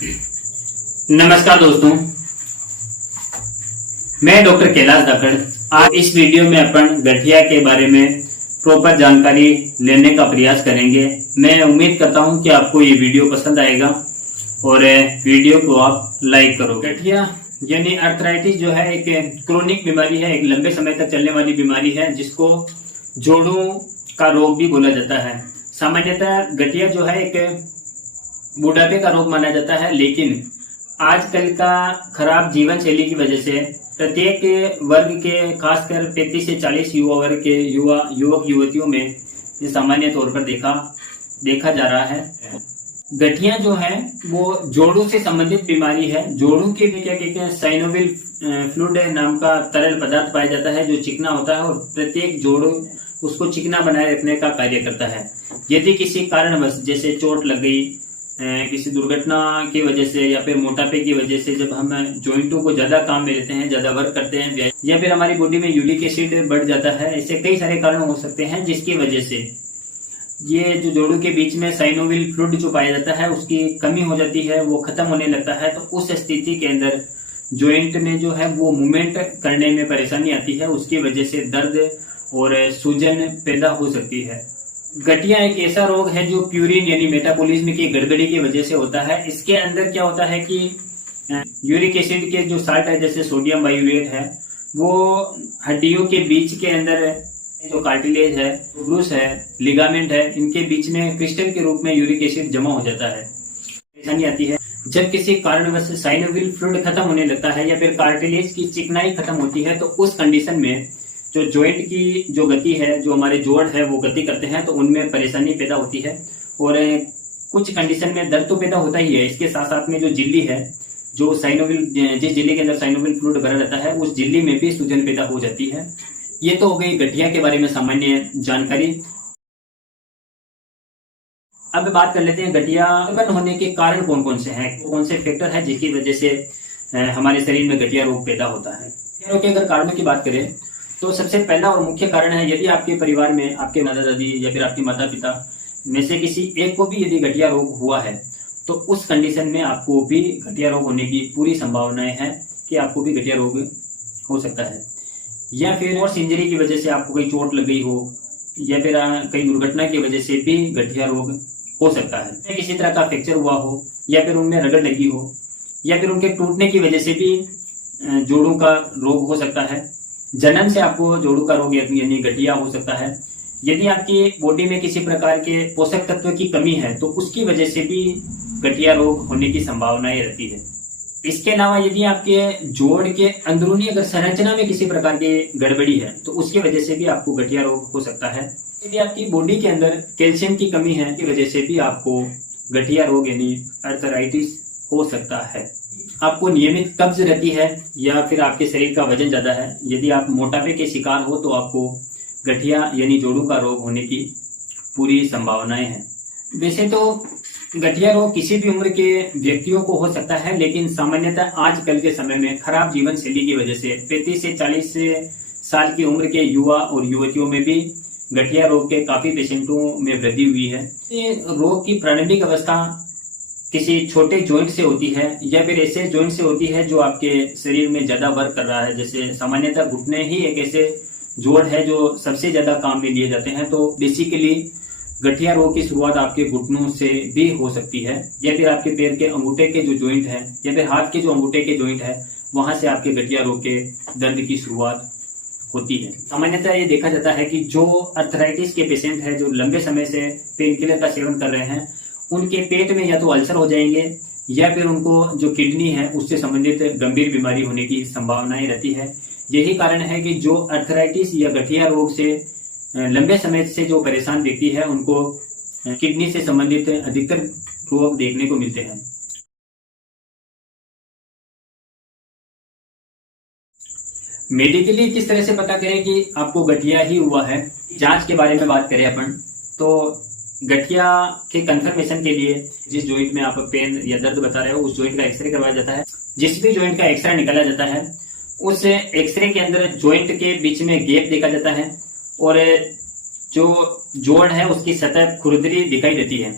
नमस्कार दोस्तों, मैं डॉक्टर कैलाश धाकड़। आज इस वीडियो में अपन गठिया के बारे में प्रॉपर जानकारी लेने का प्रयास करेंगे। मैं उम्मीद करता हूं कि आपको ये वीडियो पसंद आएगा और वीडियो को आप लाइक करो। गठिया यानी अर्थराइटिस जो है एक क्रोनिक बीमारी है, एक लंबे समय तक चलने वाली बीमारी है जिसको जोड़ों का रोग भी बोला जाता है। सामान्यतः गठिया जो है एक बुढ़ापे का रोग माना जाता है, लेकिन आजकल का खराब जीवन शैली की वजह से प्रत्येक वर्ग के, खासकर 35 से 40 युवा वर्ग के युवक युवतियों में ये सामान्य तौर पर देखा जा रहा है। गठिया जो है वो जोड़ों से संबंधित बीमारी है। जोड़ों के भी क्या कहते हैं, साइनोविल फ्लूइड नाम का तरल पदार्थ पाया जाता है जो चिकना होता है और प्रत्येक जोड़ उसको चिकना बनाए रखने का कार्य करता है। यदि किसी कारणवश जैसे चोट लग गई, किसी दुर्घटना की वजह से या फिर मोटापे की वजह से, जब हम जॉइंटों को ज्यादा काम में लेते हैं, ज्यादा वर्क करते हैं, या फिर हमारी बॉडी में यूरिक एसिड बढ़ जाता है, ऐसे कई सारे कारण हो सकते हैं जिसकी वजह से ये जो जोड़ों के बीच में साइनोविल फ्लूइड जो पाया जाता है उसकी कमी हो जाती है, वो खत्म होने लगता है। तो उस स्थिति के अंदर जॉइंट में जो है वो मूवमेंट करने में परेशानी आती है, उसकी वजह से दर्द और सूजन पैदा हो सकती है। गठिया एक ऐसा रोग है जो प्यूरिन यानी मेटाबॉलिज्म की गड़बड़ी की वजह से होता है। इसके अंदर क्या होता है कि यूरिक एसिड के जो साल्ट है, जैसे सोडियम बायूरेट है, वो हड्डियों के बीच के अंदर जो कार्टिलेज है, ब्रूस है, लिगामेंट है, इनके बीच में क्रिस्टल के रूप में यूरिक एसिड जमा हो जाता है। परेशानी आती है जब किसी कारणवश साइनोविल फ्लूइड खत्म होने लगता है या फिर कार्टिलेज की चिकनाई खत्म होती है, तो उस कंडीशन में जो जॉइंट की जो गति है, जो हमारे जोड़ है वो गति करते हैं, तो उनमें परेशानी पैदा होती है और कुछ कंडीशन में दर्द तो पैदा होता ही है। इसके साथ साथ में जो झिल्ली है, जो साइनोविल, जिस झिल्ली के अंदर साइनोविल फ्लूइड भरा रहता है, उस झिल्ली में भी सूजन पैदा हो जाती है। ये तो हो गई गठिया के बारे में सामान्य जानकारी। अब बात कर लेते हैं गठिया उत्पन्न होने के कारण कौन कौन से हैं, कौन से फैक्टर है जिसकी वजह से हमारे शरीर में गठिया रोग पैदा होता है। अगर कारणों की बात करें तो सबसे पहला और मुख्य कारण है, यदि आपके परिवार में आपके दादा दादी या फिर आपके माता पिता में से किसी एक को भी यदि गठिया रोग हुआ है, तो उस कंडीशन में आपको भी गठिया रोग होने की पूरी संभावनाएं है कि आपको भी गठिया रोग हो सकता है। या फिर और इंजरी की वजह से आपको कोई चोट लग गई हो या फिर कई दुर्घटना की वजह से भी गठिया रोग हो सकता है। किसी तरह का फ्रैक्चर हुआ हो या फिर उनमें रगड़ लगी हो या फिर उनके टूटने की वजह से भी जोड़ों का रोग हो सकता है। जन्म से आपको जोड़ों का रोग यानी गठिया हो सकता है। यदि आपकी बॉडी में किसी प्रकार के पोषक तत्व की कमी है तो उसकी वजह से भी गठिया रोग होने की संभावनाएं रहती है। इसके अलावा यदि आपके जोड़ के अंदरूनी अगर संरचना में किसी प्रकार की गड़बड़ी है तो उसकी वजह से भी आपको गठिया रोग हो सकता है। यदि आपकी बॉडी के अंदर कैल्शियम की कमी है की वजह से भी आपको गठिया रोग यानी अर्थराइटिस हो सकता है। आपको नियमित कब्ज रहती है या फिर आपके शरीर का वजन ज्यादा है, यदि आप मोटापे के शिकार हो तो आपको गठिया यानी जोड़ों का रोग होने की पूरी संभावनाएं हैं। वैसे तो गठिया रोग किसी भी उम्र के व्यक्तियों को हो सकता है, लेकिन सामान्यतः आजकल के समय में खराब जीवन शैली की वजह से 35 से 40 साल की उम्र के युवा और युवतियों में भी गठिया रोग के काफी पेशेंटों में वृद्धि हुई है। ये रोग की प्रारंभिक अवस्था किसी छोटे जॉइंट से होती है या फिर ऐसे जॉइंट से होती है जो आपके शरीर में ज्यादा वर्क कर रहा है। जैसे सामान्यतः घुटने ही एक ऐसे जोड़ है जो सबसे ज्यादा काम में लिए जाते हैं, तो बेसिकली गठिया रोग की शुरुआत आपके घुटनों से भी हो सकती है या फिर आपके पैर के अंगूठे के जो जॉइंट है या फिर हाथ के जो अंगूठे के जॉइंट है, वहां से आपके गठिया रोग के दर्द की शुरुआत होती है। सामान्यतः ये देखा जाता है कि जो अर्थराइटिस के पेशेंट है, जो लंबे समय से पेन किलर का सेवन कर रहे हैं, उनके पेट में या तो अल्सर हो जाएंगे या फिर उनको जो किडनी है उससे संबंधित गंभीर बीमारी होने की संभावनाएं रहती है। यही कारण है कि जो अर्थराइटिस या गठिया रोग से लंबे समय से जो परेशान व्यक्ति है उनको किडनी से संबंधित अधिकतर रोग देखने को मिलते हैं। मेडिकली किस तरह से पता करें कि आपको गठिया ही हुआ है। जांच के बारे में बात करें अपन तो गठिया के कंफर्मेशन के लिए जिस जॉइंट में आप पेन या दर्द बता रहे हो उस जॉइंट का एक्सरे करवाया जाता है। जिस भी जॉइंट का एक्सरे निकाला जाता है उस एक्सरे के अंदर जॉइंट के बीच में गैप देखा जाता है और जो जोड़ है उसकी सतह खुरदरी दिखाई देती है।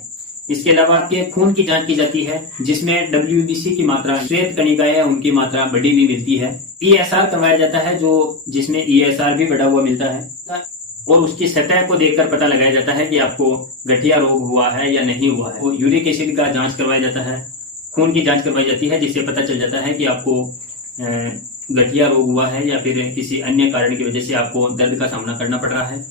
इसके अलावा आपके खून की जांच की जाती है, जिसमें WBC की मात्रा, श्वेत कणिका है उनकी मात्रा बढ़ी हुई मिलती है। ESR करवाया जाता है, जो जिसमें ESR भी बढ़ा हुआ मिलता है, और उसकी सतह को देखकर पता लगाया जाता है कि आपको गठिया रोग हुआ है या नहीं हुआ है। और यूरिक एसिड का जांच करवाया जाता है, खून की जांच करवाई जाती है, जिससे पता चल जाता है कि आपको गठिया रोग हुआ है या फिर किसी अन्य कारण की वजह से आपको दर्द का सामना करना पड़ रहा है।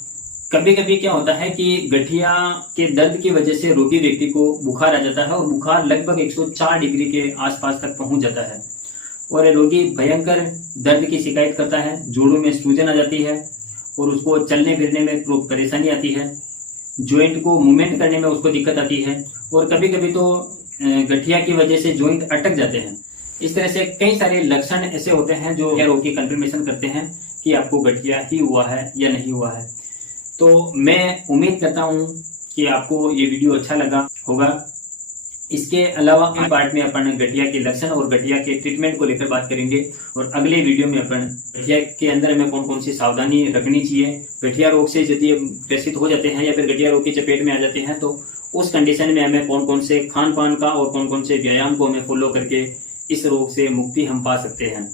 कभी कभी क्या होता है कि गठिया के दर्द की वजह से रोगी व्यक्ति को बुखार आ जाता है, और बुखार लगभग 104 डिग्री के आसपास तक पहुंच जाता है, और रोगी भयंकर दर्द की शिकायत करता है। जोड़ों में सूजन आ जाती है, और उसको चलने फिरने में परेशानी आती है, जॉइंट को मूवमेंट करने में उसको दिक्कत आती है, और कभी कभी तो गठिया की वजह से जॉइंट अटक जाते हैं। इस तरह से कई सारे लक्षण ऐसे होते हैं जो रोग की कंफर्मेशन करते हैं कि आपको गठिया ही हुआ है या नहीं हुआ है। तो मैं उम्मीद करता हूं कि आपको ये वीडियो अच्छा लगा होगा। इसके अलावा इस पार्ट में अपन गठिया के लक्षण और गठिया के ट्रीटमेंट को लेकर बात करेंगे, और अगले वीडियो में अपन गठिया के अंदर हमें कौन कौन सी सावधानी रखनी चाहिए, गठिया रोग से यदि ग्रसित हो जाते हैं या फिर गठिया रोग की चपेट में आ जाते हैं, तो उस कंडीशन में हमें कौन कौन से खान पान का और कौन कौन से व्यायाम को हमें फॉलो करके इस रोग से मुक्ति हम पा सकते हैं।